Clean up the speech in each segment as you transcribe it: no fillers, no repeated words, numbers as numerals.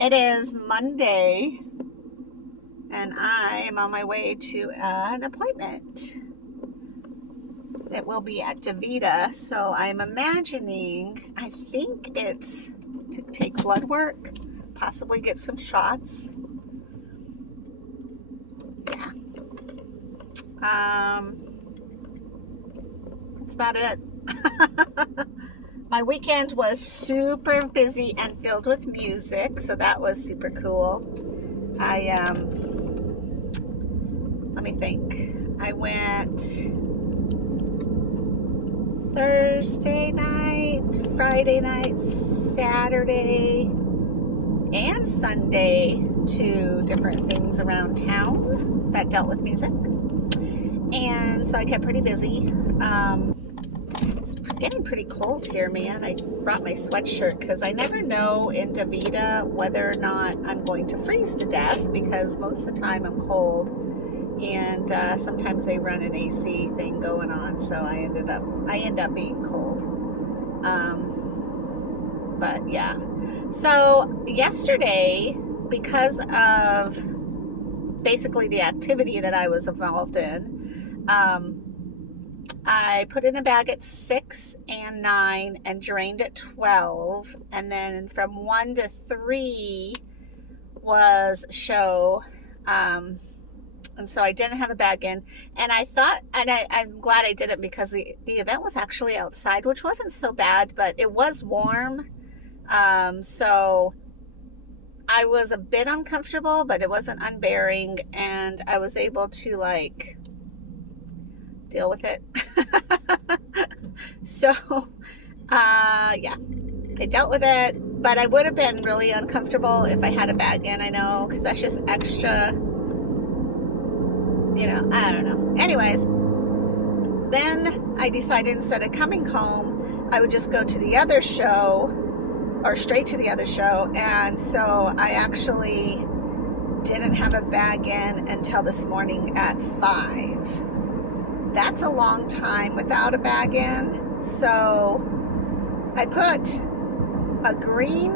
It is Monday, and I am on my way to an appointment that will be at Devita. So I'm imagining, I think it's to take blood work, possibly get some shots. Yeah. That's about it. My weekend was super busy and filled with music, so that was super cool. Let me think. I went Thursday night, Friday night, Saturday, and Sunday to different things around town that dealt with music. And so I kept pretty busy. It's getting pretty cold here, man. I brought my sweatshirt because I never know in Devita whether or not I'm going to freeze to death, because most of the time I'm cold, and sometimes they run an AC thing going on, so I end up being cold. But yeah. So yesterday, because of basically the activity that I was involved in, I put in a bag at 6 and 9 and drained at 12. And then from 1 to 3 was show. And so I didn't have a bag in. And I thought, and I'm glad I did it, because the event was actually outside, which wasn't so bad, but it was warm. So I was a bit uncomfortable, but it wasn't unbearing. And I was able to deal with it. So yeah, I dealt with it, but I would have been really uncomfortable if I had a bag in. I know, because that's just extra, I don't know. Anyways, then I decided instead of coming home, I would just go to the other show, or straight to the other show. And so I actually didn't have a bag in until this morning at 5. That's a long time without a bag in. So I put a green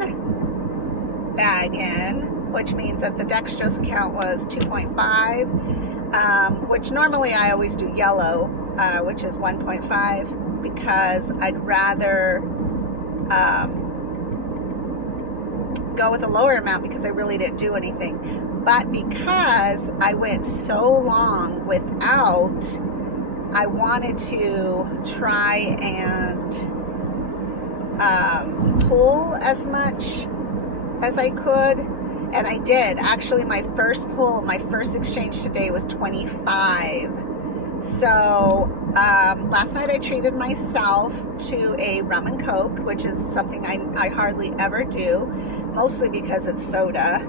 bag in, which means that the dextrose count was 2.5, which normally I always do yellow, which is 1.5, because I'd rather go with a lower amount, because I really didn't do anything. But because I went so long without, I wanted to try and pull as much as I could, and I did. Actually, my first exchange today was 25. So last night I treated myself to a rum and coke, which is something I hardly ever do, mostly because it's soda.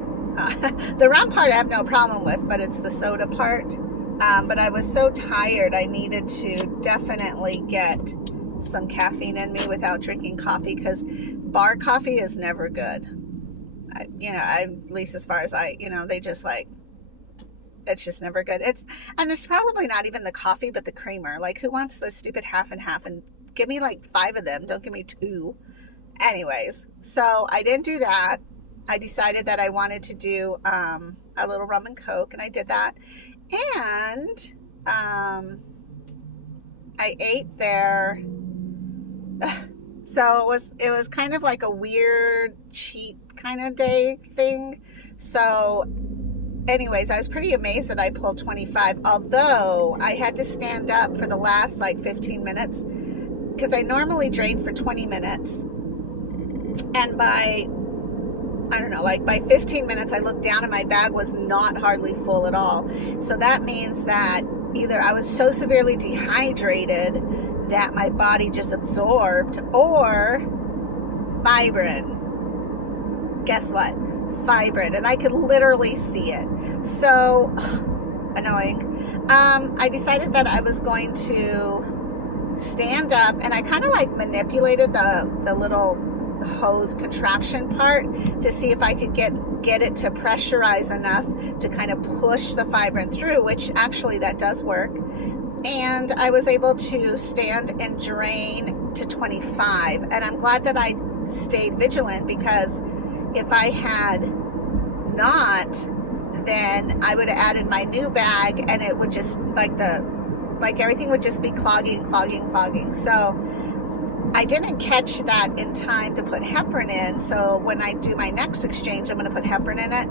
The rum part I have no problem with, but it's the soda part. But I was so tired, I needed to definitely get some caffeine in me without drinking coffee, because bar coffee is never good. At least as far as they just it's just never good. And it's probably not even the coffee, but the creamer. Who wants the stupid half and half? And give me 5 of them. Don't give me 2. Anyways, so I didn't do that. I decided that I wanted to do a little rum and coke, and I did that. And I ate there. So it was kind of like a weird cheat kind of day thing. So anyways, I was pretty amazed that I pulled 25, although I had to stand up for the last 15 minutes, because I normally drain for 20 minutes. And by 15 minutes, I looked down and my bag was not hardly full at all. So that means that either I was so severely dehydrated that my body just absorbed, or fibrin. Guess what? Fibrin. And I could literally see it. So annoying. I decided that I was going to stand up, and I kind of manipulated the little hose contraption part to see if I could get it to pressurize enough to kind of push the fibrin through, which actually that does work. And I was able to stand and drain to 25. And I'm glad that I stayed vigilant, because if I had not, then I would have added my new bag, and it would just like everything would just be clogging. So I didn't catch that in time to put heparin in. So when I do my next exchange, I'm going to put heparin in it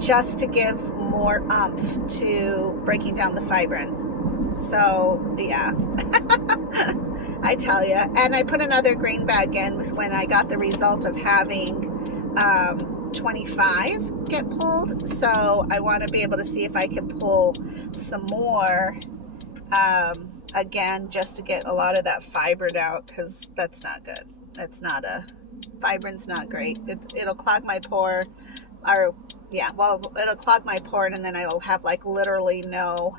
just to give more oomph to breaking down the fibrin. So yeah, I tell you. And I put another grain bag in when I got the result of having 25 get pulled. So I want to be able to see if I can pull some more again, just to get a lot of that fibrin out, because that's not good. It's not fibrin's not great. It'll clog my pore, or yeah, well, it'll clog my pore, and then I'll have like literally no,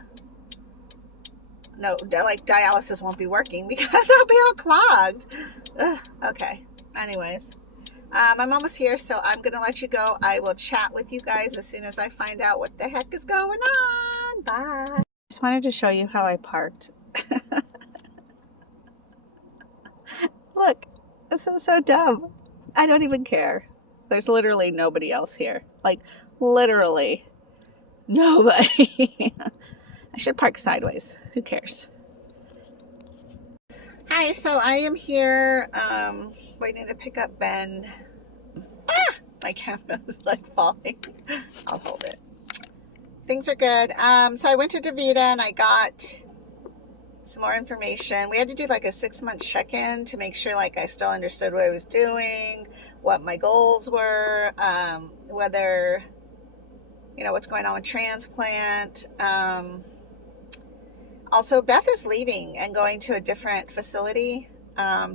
like dialysis won't be working because I'll be all clogged. Ugh, okay. Anyways, I'm almost here, so I'm gonna let you go. I will chat with you guys as soon as I find out what the heck is going on. Bye. Just wanted to show you how I parked. Look, this is so dumb. I don't even care. There's literally nobody else here. Like, literally nobody. I should park sideways. Who cares? Hi, so I am here waiting to pick up Ben. Ah! My camera is like falling. I'll hold it. Things are good. So I went to Devita and I got some more information. We had to do like a 6-month check-in to make sure like I still understood what I was doing, what my goals were, whether, you know, what's going on with transplant. Also, Beth is leaving and going to a different facility,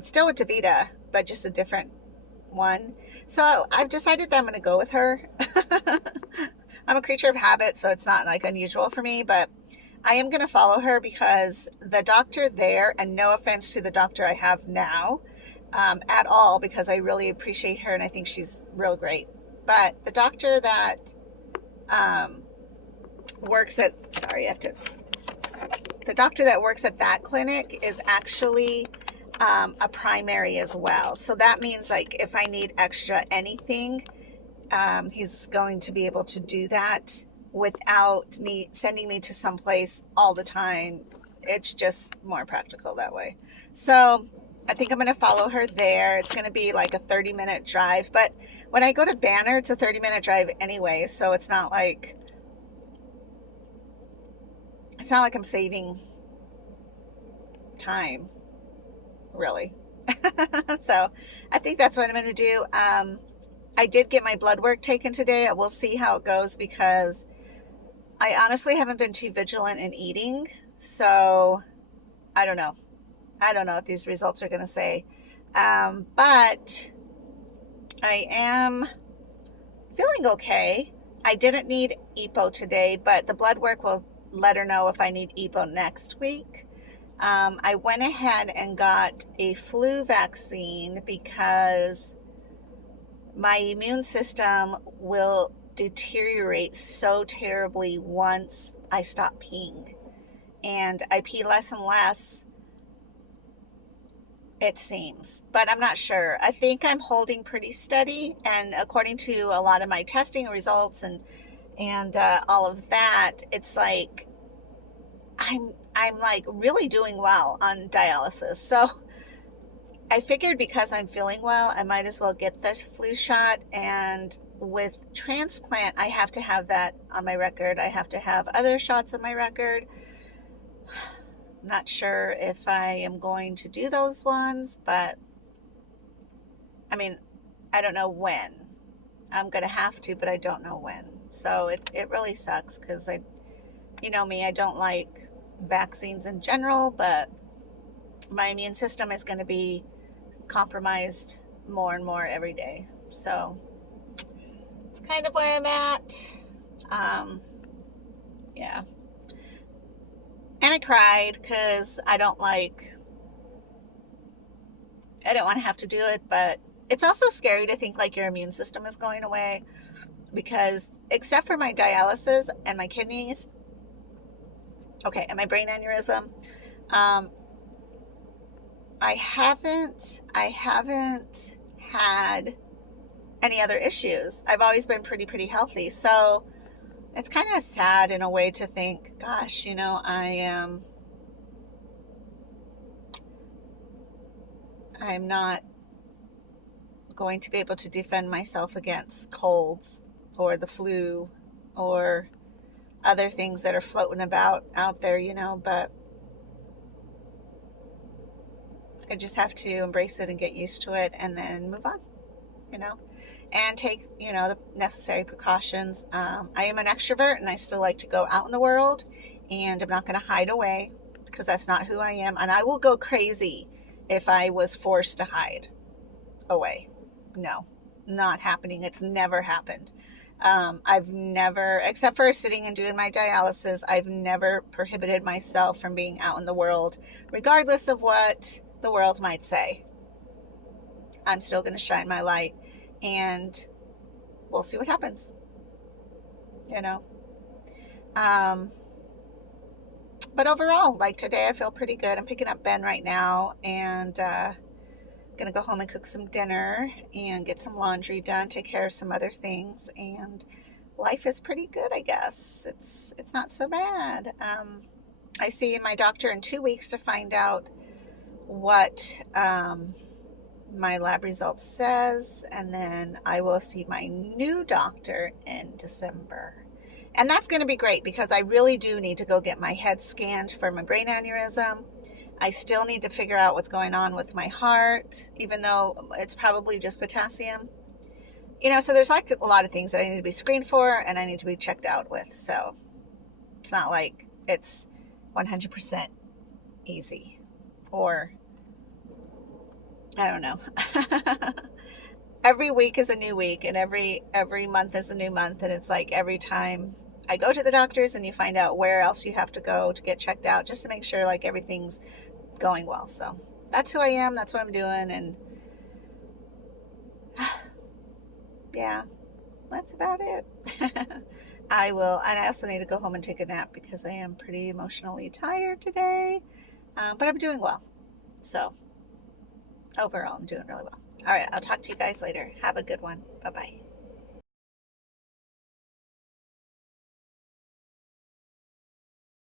still with Devita, but just a different one. So I've decided that I'm going to go with her. I'm a creature of habit, so it's not like unusual for me, but I am going to follow her because the doctor there, and no offense to the doctor I have now at all, because I really appreciate her and I think she's real great. But the doctor that works at, the doctor that works at that clinic is actually a primary as well. So that means like if I need extra anything, he's going to be able to do that without me sending me to someplace all the time. It's just more practical that way. So I think I'm going to follow her there. It's going to be like a 30-minute drive, but when I go to Banner, it's a 30-minute drive anyway. So it's not like I'm saving time, really. So I think that's what I'm going to do. I did get my blood work taken today. We'll see how it goes because I honestly haven't been too vigilant in eating. So I don't know. I don't know what these results are going to say. But I am feeling okay. I didn't need EPO today, but the blood work will let her know if I need EPO next week. I went ahead and got a flu vaccine because my immune system will deteriorate so terribly once I stop peeing. And I pee less and less, it seems. But I'm not sure. I think I'm holding pretty steady. And according to a lot of my testing results and all of that, it's like I'm like really doing well on dialysis. So I figured because I'm feeling well, I might as well get this flu shot. And with transplant, I have to have that on my record. I have to have other shots on my record. I'm not sure if I am going to do those ones, but I mean, I don't know when. I'm going to have to, but I don't know when. So it really sucks because you know me, I don't like vaccines in general, but my immune system is going to be compromised more and more every day. So it's kind of where I'm at. Yeah. And I cried because I don't want to have to do it, but it's also scary to think like your immune system is going away because except for my dialysis and my kidneys, okay, and my brain aneurysm, I haven't had any other issues. I've always been pretty healthy. So it's kind of sad in a way to think, gosh, you know, I'm not going to be able to defend myself against colds or the flu or other things that are floating about out there, you know, but I just have to embrace it and get used to it and then move on, you know, and take, you know, the necessary precautions. I am an extrovert and I still like to go out in the world, and I'm not going to hide away because that's not who I am. And I will go crazy if I was forced to hide away. No, not happening. It's never happened. I've never, except for sitting and doing my dialysis, I've never prohibited myself from being out in the world, regardless of what the world might say. I'm still going to shine my light, and we'll see what happens, you know. But overall, like today, I feel pretty good. I'm picking up Ben right now, and gonna go home and cook some dinner and get some laundry done, take care of some other things, and life is pretty good, I guess. It's not so bad. I see my doctor in 2 weeks to find out what my lab results says, and then I will see my new doctor in December. And that's going to be great because I really do need to go get my head scanned for my brain aneurysm. I still need to figure out what's going on with my heart, even though it's probably just potassium. You know, so there's like a lot of things that I need to be screened for and I need to be checked out with. So it's not like it's 100% easy, or I don't know. Every week is a new week, and every month is a new month. And it's like every time I go to the doctors and you find out where else you have to go to get checked out just to make sure like everything's going well. So that's who I am. That's what I'm doing. And yeah, that's about it. I will. And I also need to go home and take a nap because I am pretty emotionally tired today. But I'm doing well. So overall, I'm doing really well. All right. I'll talk to you guys later. Have a good one. Bye-bye.